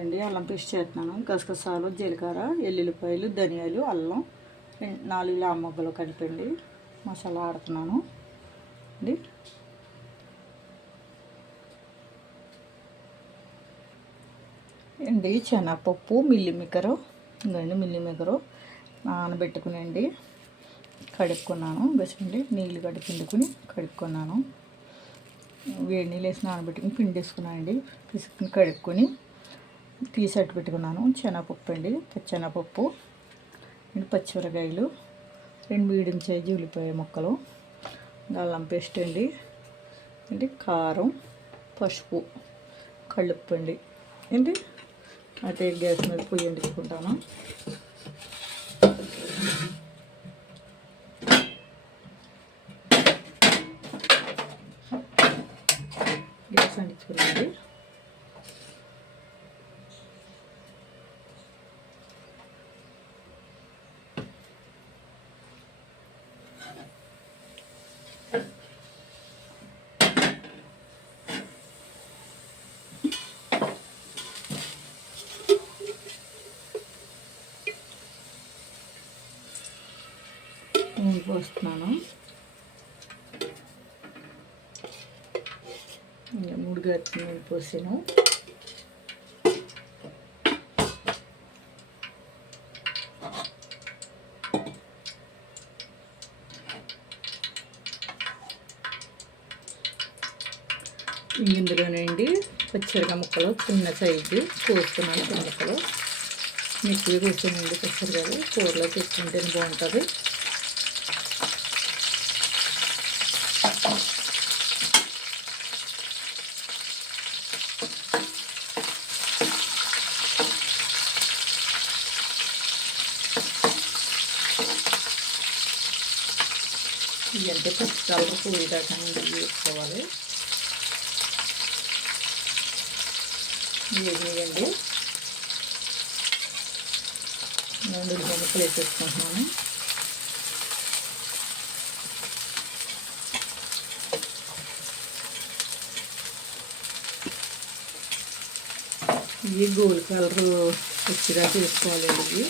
అండి అల్లం పేస్ట్ చేస్తున్నాను. గసగసాలు, జీలకర్ర, ఎల్లుల్లిపాయలు, ధనియాలు, అల్లం 4 లాంగ్ మొగ్గలు కలిపండి మసాలా ఆడుతున్నాను అండి. అండి శనగపప్పు, మిల్లిమేకరు ఇంకండి మిల్లిమేకరు నానబెట్టుకునండి కడుక్కున్నాను. బెసండి నీళ్ళు పిండుకుని కడుక్కున్నాను. వేడి నీళ్ళు వేసి నానబెట్టుకుని పిండి వేసుకున్నాను అండి. తీసుకుని కడుక్కొని తీసట్టు పెట్టుకున్నాను. శనగపప్పు అండి, పచ్చెనగపప్పు, పచ్చిమిరకాయలు, 2 మీడియం సైజు ఉల్లిపాయ ముక్కలు, అల్లం పేస్ట్ అండి, కారం, పసుపు, కళ్ళుప్పు అండి. ఏంటి అదే గ్యాస్ మీద పొయ్యి వండించుకుంటాను. గ్యాస్ వండించుకున్నాండి. నూనె పోస్తున్నాను. 3 గరిటె నూనె పోసాను. ఇందులోనండి పచ్చిమిరపకాయ ముక్కలు చిన్న సైజు కోస్తున్నాను. చిన్న ముక్కలు ఎక్కువ కోసానండి. పచ్చిమిరపకాయలు కూరలో తెచ్చుకుంటేనే బాగుంటుంది. ఇదంటే పచ్చి కలర్ పోయేదాకా వేసుకోవాలి. వేడియండి నేను ముక్కలు వేసేసుకుంటున్నాను. ఇవి గోల్డ్ కలర్ వచ్చేదా చేసుకోవాలండి. ఇవి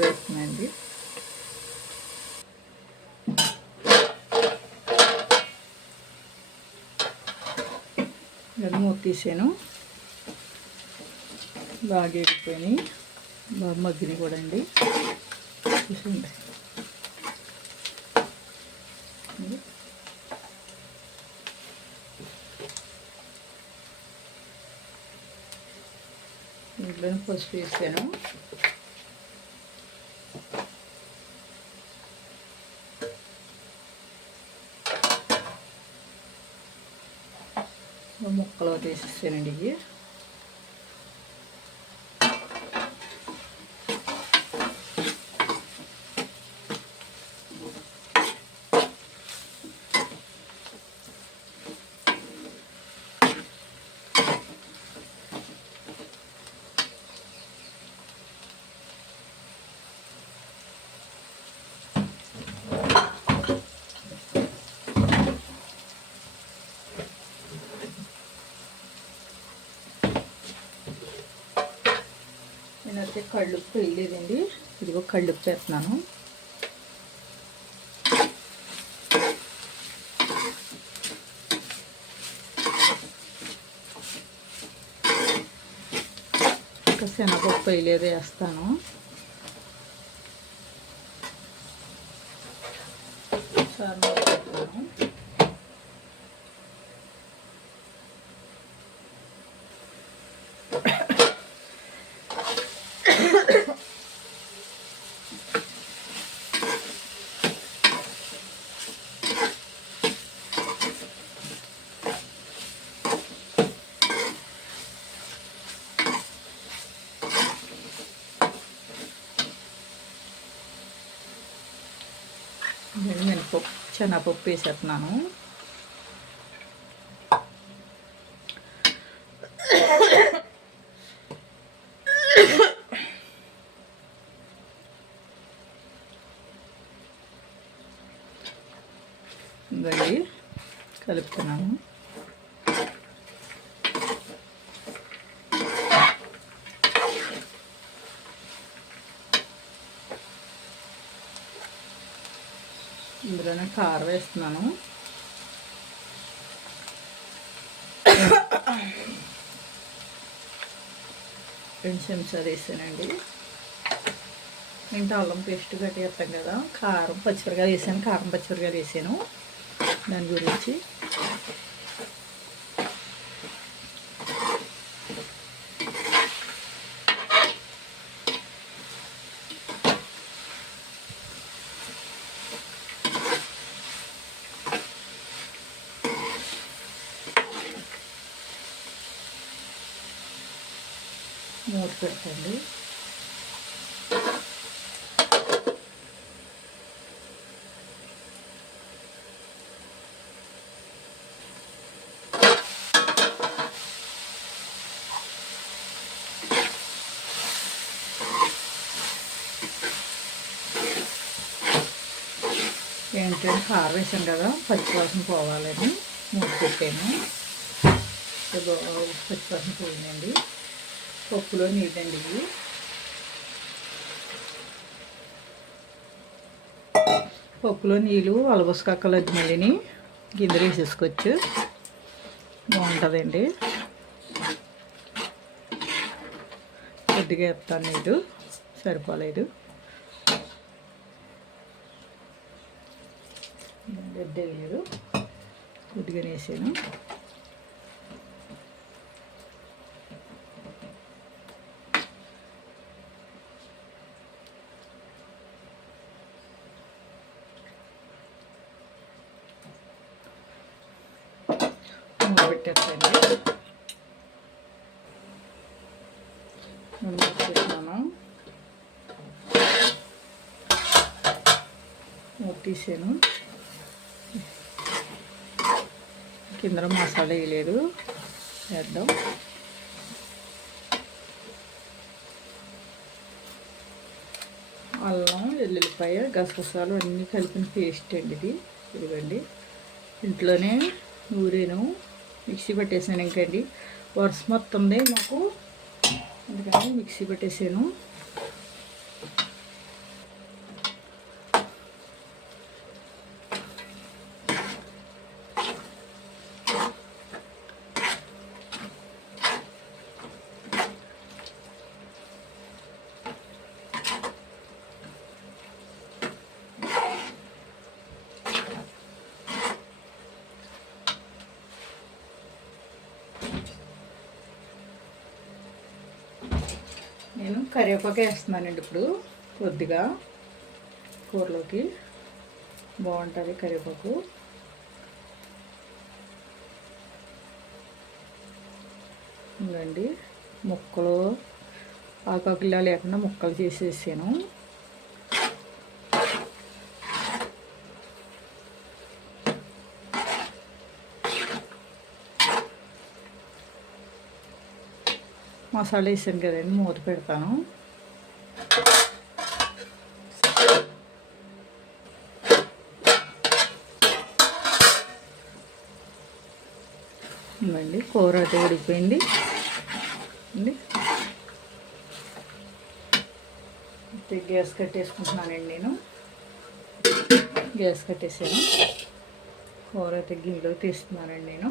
వేస్తున్నాండి. మూత తీసాను. బాగా ఎగిపోయినాయి, బాగా మగ్గినాయి కూడా అండి. చూసండి ఇంట్లో పసుపు వేసాను. ముక్కలు తీసేసానండి. ఇవి నేనైతే కళ్ళుప్పు వేయలేదండి. ఇదిగో కళ్ళుప్పు వేస్తున్నాను. ఇంకా శనగపప్పు వేయలేదు, వేస్తాను. శనగపప్పు వేసేస్తున్నాను. ఇందండి కలుపుతున్నాను. ఇందులోనే కారం వేస్తున్నాను. రెండు చెంచాలు వేసానండి. ఇంకా అల్లం పేస్ట్ గట్టి వేస్తాం కదా, కారం పచ్చిమిరకాయలు వేసాను. కారం పచ్చిమిరకాయలు వేసాను. దాని గురించి మూత పెట్టండి. ఏంటంటే కారం వేసాం కదా, పచ్చివాసన పోవాలని మూత పెట్టాను. పచ్చివాసన పోయిందండి. పప్పులో నీళ్ళండి ఇవి. పప్పులో నీళ్ళు అలబోసుకక్కలొద్దు, మళ్ళీని గింజలు వేసేసుకోవచ్చు, బాగుంటుందండి. కొద్దిగా వేస్తాను, నీళ్ళు సరిపోలేదు. గడ్డ వేయదు, కొద్దిగా వేసాను. పెట్టేస్తాను. తీసాను. కింద మసాలా వేయలేదు, వేద్దాం. అల్లం, వెల్లుల్లిపాయ, గసగసాలు అన్నీ కలిపిన పేస్ట్ అండి ఇది. ఇదిగోండి, ఇంట్లోనే నూరేను, మిక్సీ పట్టేసాను. ఇంకండి వర్షం వస్తుంది మాకు, అందుకని మిక్సీ పట్టేసాను. నేను కరివేపాకు వేస్తున్నానండి ఇప్పుడు, కొద్దిగా కూరలోకి బాగుంటుంది కరివేపాకు. ఇంకండి ముక్కలు ఆకాకులా లేకుండా ముక్కలు చేసేసాను. మసాలా వేసాను కదండి, మూత పెడతాను. ఇవ్వండి, కూర అయితే ఉడికిపోయింది అండి. గ్యాస్ కట్టేసుకుంటున్నానండి. నేను గ్యాస్ కట్టేసాను. కూర అయితే గిన్నెలో తీస్తున్నానండి నేను.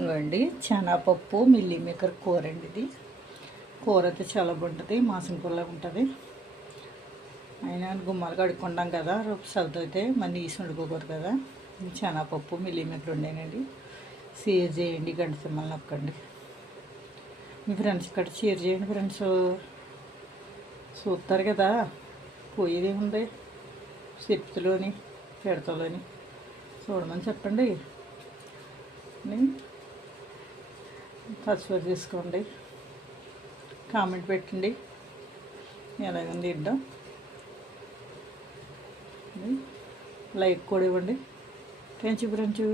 ఇంకోండి శనగపప్పు మిల్లీ మేకర్ కూర అండి. ఇది కూర అయితే చాలా బాగుంటుంది, మాసం కూరలా ఉంటుంది. అయినా గుమ్మాలు కడుక్కుంటాం కదా, రూపు సర్ది అయితే మరి నీసి వండుకోకూడదు కదా. శనగపప్పు మిల్లీ మేకర్ ఉండేనండి. షేర్ చేయండి, గంట సింబల్ నొక్కండి. మీ ఫ్రెండ్స్ ఇక్కడ షేర్ చేయండి ఫ్రెండ్స్. చూస్తారు కదా, పోయేదేముంది, చెప్తులోని పెడతలోని చూడమని చెప్పండి. సబ్స్క్రైబ్ చేసుకోండి, కామెంట్ పెట్టండి, ఎలాగుంది ఇద్దాం, లైక్ కూడా ఇవ్వండి. Thank you friends.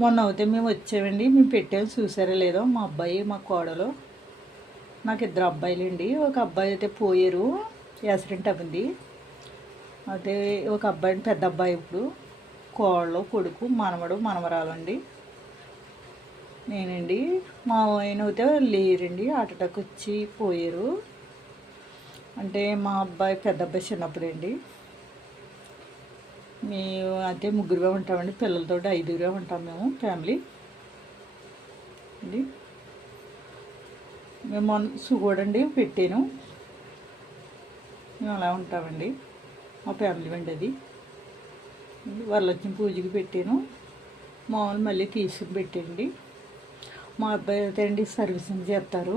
మొన్న అయితే మేము వచ్చామండి, మేము పెట్టాము, చూసారో లేదో. మా అబ్బాయి మా కోడలు, నాకు 2 అబ్బాయిలండి. ఒక అబ్బాయి అయితే పోయారు, యాక్సిడెంట్ అయింది. అదే ఒక అబ్బాయిని, పెద్ద అబ్బాయి ఇప్పుడు కోడలు, కొడుకు, మనవడు, మనవరాలండి. నేనండి. మా ఆయన అయితే లేరండి, హార్ట్ అటాక్ వచ్చి పోయారు. అంటే మా అబ్బాయి, పెద్ద అబ్బాయి చిన్నప్పుడండి. మేము అయితే 3 ఉంటామండి, పిల్లలతో 5 ఉంటాం మేము, ఫ్యామిలీ అండి. మేము చూడండి పెట్టాను, మేము అలా ఉంటామండి, మా ఫ్యామిలీ అండి. అది వరలక్ష్మి పూజకి పెట్టాను, మామూలు మళ్ళీ తీసుకుని పెట్టండి. మా అబ్బాయి అయితే అండి సర్వీసింగ్ చేస్తారు,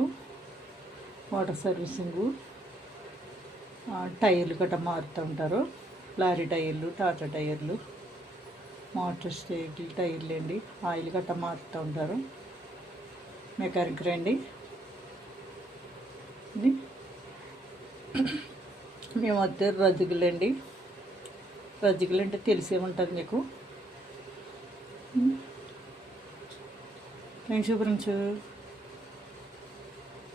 వాటర్ సర్వీసింగు, టైర్లు గట్రా మారుతూ ఉంటారు. లారీ టైర్లు, టాటా టైర్లు, మోటార్ సైకిల్ టైర్లు అండి, ఆయిల్ గట్రా మారుతూ ఉంటారు. మెకానిక్ రండి. మేము వద్ద రజకులండి. రజకులు అంటే తెలిసే ఉంటుంది మీకు. Thanks friends.